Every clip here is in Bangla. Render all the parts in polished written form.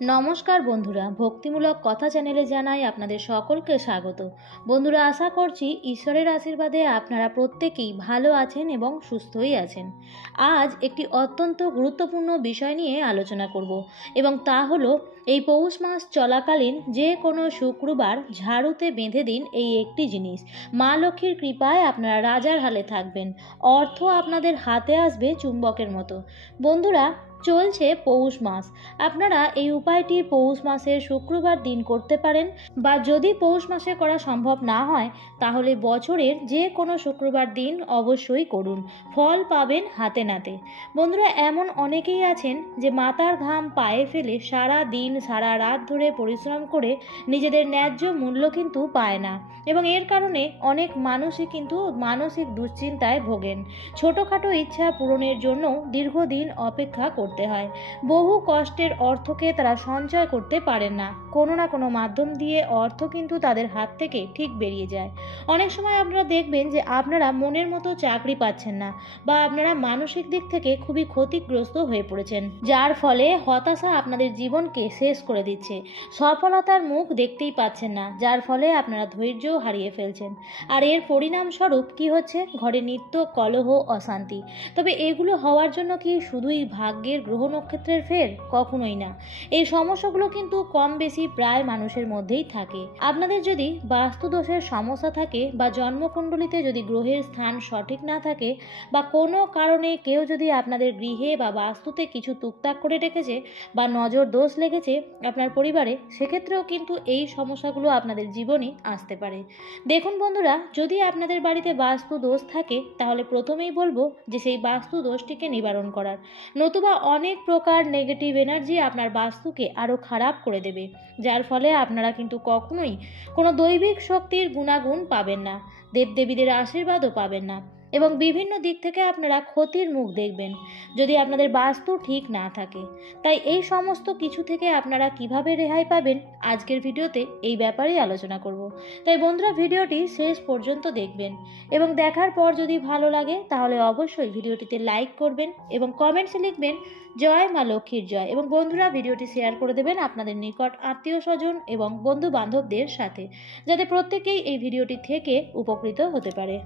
নমস্কার বন্ধুরা, ভক্তিমূলক কথা চ্যানেলে জানাই আপনাদের সকলকে স্বাগত। বন্ধুরা, আশা করছি ঈশ্বরের আশীর্বাদে আপনারা প্রত্যেকেই ভালো আছেন এবং সুস্থই আছেন। আজ একটি অত্যন্ত গুরুত্বপূর্ণ বিষয় নিয়ে আলোচনা করব এবং তা হলো এই পৌষ মাস চলাকালীন যে কোনো শুক্রবার ঝাড়ুতে বেঁধে দিন এই একটি জিনিস। মা লক্ষ্মীর কৃপায় আপনারা রাজার হালে থাকবেন, অর্থ আপনাদের হাতে আসবে চুম্বকের মতো। বন্ধুরা, চলছে পৌষ মাস। আপনারা এই উপায়টি পৌষ মাসের শুক্রবার দিন করতে পারেন, বা যদি পৌষ মাসে করা সম্ভব না হয় তাহলে বছরের যে কোনো শুক্রবার দিন অবশ্যই করুন, ফল পাবেন হাতে নাতে। বন্ধুরা, এমন অনেকেই আছেন যে মাথার ঘাম পায়ে ফেলে সারা দিন সারা রাত ধরে পরিশ্রম করে নিজেদের ন্যায্য মূল্য কিন্তু পায় না, এবং এর কারণে অনেক মানুষই কিন্তু মানসিক দুশ্চিন্তায় ভোগেন। ছোটোখাটো ইচ্ছা পূরণের জন্য দীর্ঘদিন অপেক্ষা করতে হয়। বহু কষ্টের অর্থকে তারা সঞ্চয় করতে পারেন না, কোনো না কোনো মাধ্যম দিয়ে অর্থ কিন্তু তাদের হাত থেকে ঠিক বেরিয়ে যায়। অনেক সময় আপনারা দেখবেন যে আপনারা মনের মতো চাকরি পাচ্ছেন না, বা আপনারা মানসিক দিক থেকে খুবই ক্ষতিগ্রস্ত হয়ে পড়েছেন, যার ফলে হতাশা আপনাদের জীবনকে শেষ করে দিচ্ছে। সফলতার মুখ দেখতেই পাচ্ছেন না, যার ফলে আপনারা ধৈর্য হারিয়ে ফেলছেন। আর এর পরিণামস্বরূপ কি হচ্ছে? ঘরে নিত্য কলহ, অশান্তি। তবে এগুলো হওয়ার জন্য কি শুধুই ভাগ্যের গ্রহ নক্ষত্রের ফের? কখনোই না। এই সমস্যাগুলো কিন্তু কম বেশি প্রায় মানুষের মধ্যেই থাকে। আপনাদের যদি বাস্তুদোষের সমস্যা থাকে, বা জন্মকুণ্ডলিতে যদি গ্রহের স্থান সঠিক না থাকে, বা কোনো কারণে কেউ যদি আপনাদের গৃহে বা বাস্তুতে কিছু টুকটাক করে রেখেছে, বা নজর দোষ লেগেছে আপনার পরিবারে, সেক্ষেত্রেও কিন্তু এই সমস্যাগুলো আপনাদের জীবনে আসতে পারে। দেখুন বন্ধুরা, যদি আপনাদের বাড়িতে বাস্তু দোষ থাকে তাহলে প্রথমেই বলবো যে সেই বাস্তু দোষটিকে নিবারণ করার, নতুবা অনেক প্রকার নেগেটিভ এনার্জি আপনার বাস্তুকে আরও খারাপ করে দেবে, যার ফলে আপনারা কিন্তু কখনোই কোনো দৈবিক শক্তির গুণাগুণ পাবেন না, দেবদেবীদের আশীর্বাদও পাবেন না, এবং বিভিন্ন দিক থেকে আপনারা ক্ষতির মুখ দেখবেন যদি আপনাদের বাস্তু ঠিক না থাকে। তাই এই সমস্ত কিছু থেকে আপনারা কিভাবে রেহাই পাবেন, আজকের ভিডিওতে এই ব্যাপারেই আলোচনা করব। তাই বন্ধুরা, ভিডিওটি শেষ পর্যন্ত দেখবেন, এবং দেখার পর যদি ভালো লাগে তাহলে অবশ্যই ভিডিওটিতে লাইক করবেন এবং কমেন্টসে লিখবেন জয় মা লক্ষ্মীর জয়, এবং বন্ধুরা ভিডিওটি শেয়ার করে দেবেন আপনাদের নিকট আত্মীয় স্বজন এবং বন্ধু বান্ধবদের সাথে, যাতে প্রত্যেকেই এই ভিডিওটি থেকে উপকৃত হতে পারে।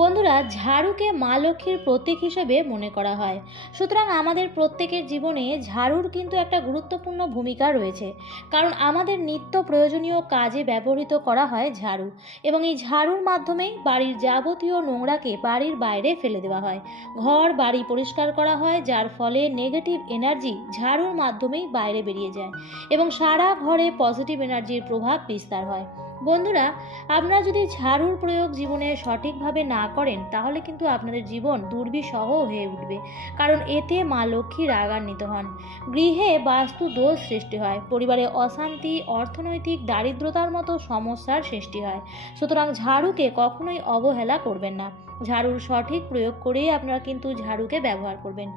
বন্ধুরা, ঝাড়ুকে মা লক্ষ্মীর প্রতীক হিসেবে মনে করা হয়, সুতরাং আমাদের প্রত্যেকের জীবনে ঝাড়ুর কিন্তু একটা গুরুত্বপূর্ণ ভূমিকা রয়েছে, কারণ আমাদের নিত্য প্রয়োজনীয় কাজে ব্যবহৃত করা হয় ঝাড়ু, এবং এই ঝাড়ুর মাধ্যমেই বাড়ির যাবতীয় নোংরাকে বাড়ির বাইরে ফেলে দেওয়া হয়, ঘর বাড়ি পরিষ্কার করা হয়, যার ফলে নেগেটিভ এনার্জি ঝাড়ুর মাধ্যমেই বাইরে বেরিয়ে যায় এবং সারা ঘরে পজিটিভ এনার্জির প্রভাব বিস্তার হয়। বন্ধুরা, আপনারা যদি ঝাড়ুর প্রয়োগ জীবনে সঠিকভাবে না করেন তাহলে কিন্তু আপনাদের জীবন দুর্বিষহ হয়ে উঠবে, কারণ এতে মা লক্ষ্মী রাগান্বিত হন, গৃহে বাস্তু দোষ সৃষ্টি হয়, পরিবারে অশান্তি, অর্থনৈতিক দারিদ্রতার মতো সমস্যার সৃষ্টি হয়। সুতরাং ঝাড়ুকে কখনোই অবহেলা করবেন না। ঝাড়ুর সঠিক প্রয়োগ করেই আপনারা কিন্তু ঝাড়ুকে ব্যবহার করবেন।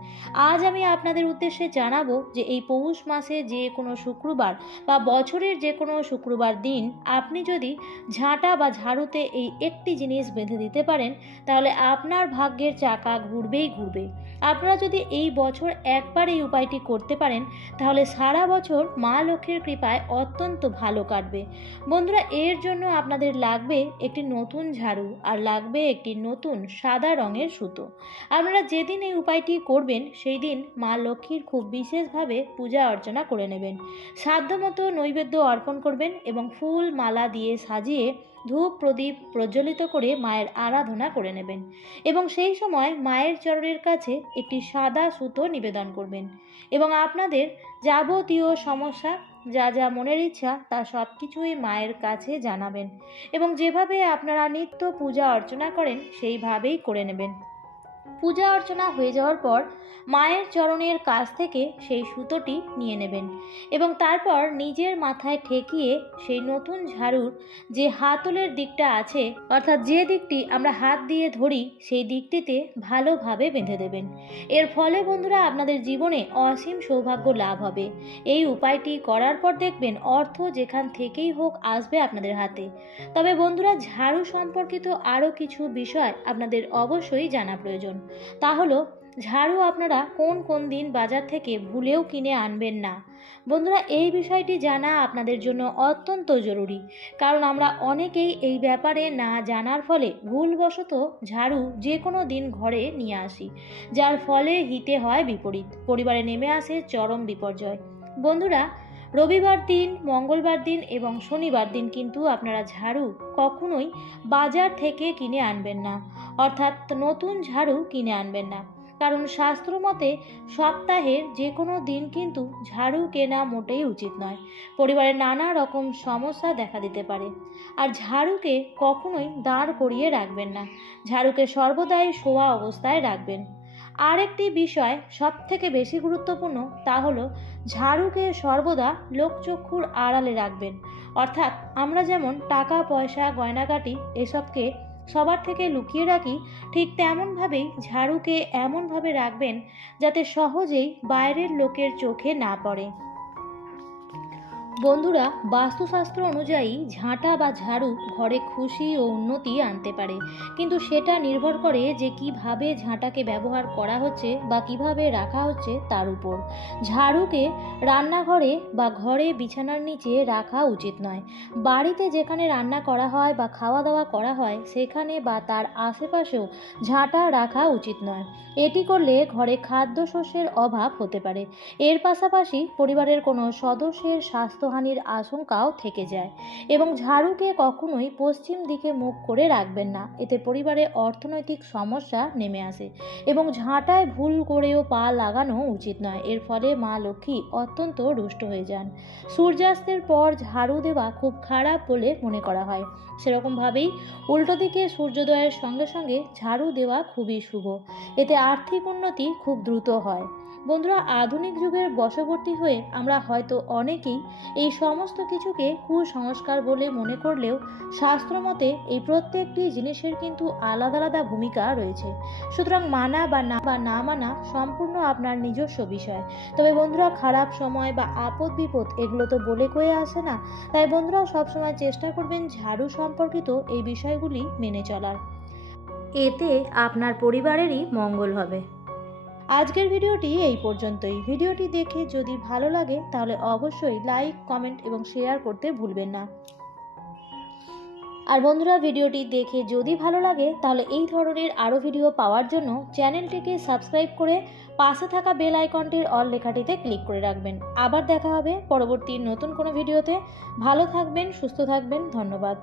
আজ আমি আপনাদের উদ্দেশ্যে জানাবো যে এই পৌষ মাসে যে কোনো শুক্রবার বা বছরের যে কোনো শুক্রবার দিন আপনি যদি ঝাঁটা বা ঝাড়ুতে এই একটি জিনিস বেঁধে দিতে পারেন, তাহলে আপনার ভাগ্যের চাকা ঘুরবেই ঘুরবে। আপনারা যদি এই বছর একবার এই উপায়টি করতে পারেন তাহলে সারা বছর মা লক্ষ্মীর কৃপায় অত্যন্ত ভালো কাটবে। বন্ধুরা, এর জন্য আপনাদের লাগবে একটি নতুন ঝাড়ু, আর লাগবে একটি নতুন সাদা রঙের সুতো। আপনারা যেদিন এই উপায়টি করবেন সেই দিন মা লক্ষ্মীর খুব বিশেষভাবে পূজা অর্চনা করে নেবেন, সাধ্যমতো নৈবেদ্য অর্পণ করবেন এবং ফুল মালা দিয়ে সাজিয়ে ধূপ প্রদীপ প্রজ্বলিত করে মায়ের আরাধনা করে নেবেন, এবং সেই সময় মায়ের চরণের কাছে একটি সাদা সুতো নিবেদন করবেন, এবং আপনাদের যাবতীয় সমস্যা, যা যা মনের ইচ্ছা, তা সব কিছুই মায়ের কাছে জানাবেন, এবং যেভাবে আপনারা নিত্য পূজা অর্চনা করেন সেইভাবেই করে নেবেন। পূজা অর্চনা হয়ে যাওয়ার পর মায়ের চরণের কাছ থেকে সেই সুতোটি নিয়ে নেবেন, এবং তারপর নিজের মাথায় ঠেকিয়ে সেই নতুন ঝাড়ুর যে হাতলের দিকটা আছে, অর্থাৎ যে দিকটি আমরা হাত দিয়ে ধরি, সেই দিকটিতে ভালোভাবে বেঁধে দেবেন। এর ফলে বন্ধুরা, আপনাদের জীবনে অসীম সৌভাগ্য লাভ হবে। এই উপায়টি করার পর দেখবেন অর্থ যেখান থেকেই হোক আসবে আপনাদের হাতে। তবে বন্ধুরা, ঝাড়ু সম্পর্কিত আরও কিছু বিষয় আপনাদের অবশ্যই জানা প্রয়োজন। তা হলো, ঝাড়ু আপনারা কোন কোন দিন বাজার থেকে ভুলেও কিনে আনবেন না। বন্ধুরা, এই বিষয়টি জানা আপনাদের জন্য অত্যন্ত জরুরি, কারণ আমরা অনেকেই এই ব্যাপারে না জানার ফলে ভুলবশত ঝাড়ু যে কোনো দিন ঘরে নিয়ে আসি, যার ফলে হিতে হয় বিপরীত, পরিবারে নেমে আসে চরম বিপর্যয়। বন্ধুরা, রবিবার দিন, মঙ্গলবার দিন এবং শনিবার দিন কিন্তু আপনারা ঝাড়ু কখনোই বাজার থেকে কিনে আনবেন না, অর্থাৎ নতুন ঝাড়ু কিনে আনবেন না। কারণ শাস্ত্র মতে সপ্তাহের যে কোনো দিন কিন্তু ঝাড়ু কেনা মোটেই উচিত নয়। পরিবারে নানা রকম সমস্যা দেখা দিতে পারে। আর ঝাড়ুকে কখনোই দাঁড় করিয়ে রাখবেন না, ঝাড়ুকে সর্বদাই শোয়া অবস্থায় রাখবেন। আরেকটি বিষয় সবথেকে বেশি গুরুত্বপূর্ণ, তা হলো ঝাড়ুকে সর্বদা লোকচক্ষুর আড়ালে রাখবেন। অর্থাৎ আমরা যেমন টাকা পয়সা গয়নাগাটি এসবকে সবার থেকে লুকিয়ে রাখি, ঠিক তেমনভাবেই ঝাড়ুকে এমনভাবে রাখবেন যাতে সহজেই বাইরের লোকের চোখে না পড়ে। বন্ধুরা, বাস্তুশাস্ত্র অনুযায়ী ঝাঁটা বা ঝাড়ু ঘরে খুশি ও উন্নতি আনতে পারে, কিন্তু সেটা নির্ভর করে যে কিভাবে ঝাঁটাকে ব্যবহার করা হচ্ছে বা কিভাবে রাখা হচ্ছে তার উপর। ঝাড়ুকে রান্নাঘরে বা ঘরে বিছানার নিচে রাখা উচিত নয়। বাড়িতে যেখানে রান্না করা হয় বা খাওয়া দাওয়া করা হয় সেখানে বা তার আশেপাশেও ঝাঁটা রাখা উচিত নয়। এটি করলে ঘরে খাদ্যশস্যের অভাব হতে পারে। এর পাশাপাশি পরিবারের কোনো সদস্যের স্বাস্থ্যহানির আশঙ্কাও থেকে যায়। এবং ঝাড়ুকে কখনোই পশ্চিম দিকে মুখ করে রাখবেন না, এতে পরিবারে অর্থনৈতিক সমস্যা নেমে আসে। এবং ঝাঁটায় ভুল করেও পা লাগানো উচিত নয়, এর ফলে মা লক্ষ্মী অত্যন্ত রুষ্ট হয়ে যান। সূর্যাস্তের পর ঝাড়ু দেওয়া খুব খারাপ বলে মনে করা হয়, সেরকমভাবেই উল্টো দিকে সূর্যোদয়ের সঙ্গে সঙ্গে ঝাড়ু দেওয়া খুবই শুভ। এতে আর্থিক উন্নতি খুব দ্রুত হয়। বন্ধুরা, আধুনিক যুগের বশবর্তী হয়ে আমরা হয়তো অনেকেই এই সমস্ত কিছুকে কুসংস্কার বলে মনে করলেও শাস্ত্রমতে এই প্রত্যেকটি জিনিসের কিন্তু আলাদা আলাদা ভূমিকা রয়েছে। সুতরাং মানা বা না মানা সম্পূর্ণ আপনার নিজস্ব বিষয়। তবে বন্ধুরা, খারাপ সময় বা আপদ বিপদ এগুলো তো বলে কয়ে আসে না, তাই বন্ধুরা সবসময় চেষ্টা করবেন ঝাড়ু সম্পর্কিত এই বিষয়গুলি মেনে চলার। এতে আপনার পরিবারেরই মঙ্গল হবে। আজকের ভিডিওটি এই পর্যন্তই। ভিডিওটি দেখে যদি ভালো লাগে তাহলে অবশ্যই লাইক, কমেন্ট এবং শেয়ার করতে ভুলবেন না। আর বন্ধুরা, ভিডিওটি দেখে যদি ভালো লাগে তাহলে এই ধরনের আরও ভিডিও পাওয়ার জন্য চ্যানেলটিকে সাবস্ক্রাইব করে পাশে থাকা বেল আইকনটির অল লেখাটিতে ক্লিক করে রাখবেন। আবার দেখা হবে পরবর্তী নতুন কোনো ভিডিওতে। ভালো থাকবেন, সুস্থ থাকবেন। ধন্যবাদ।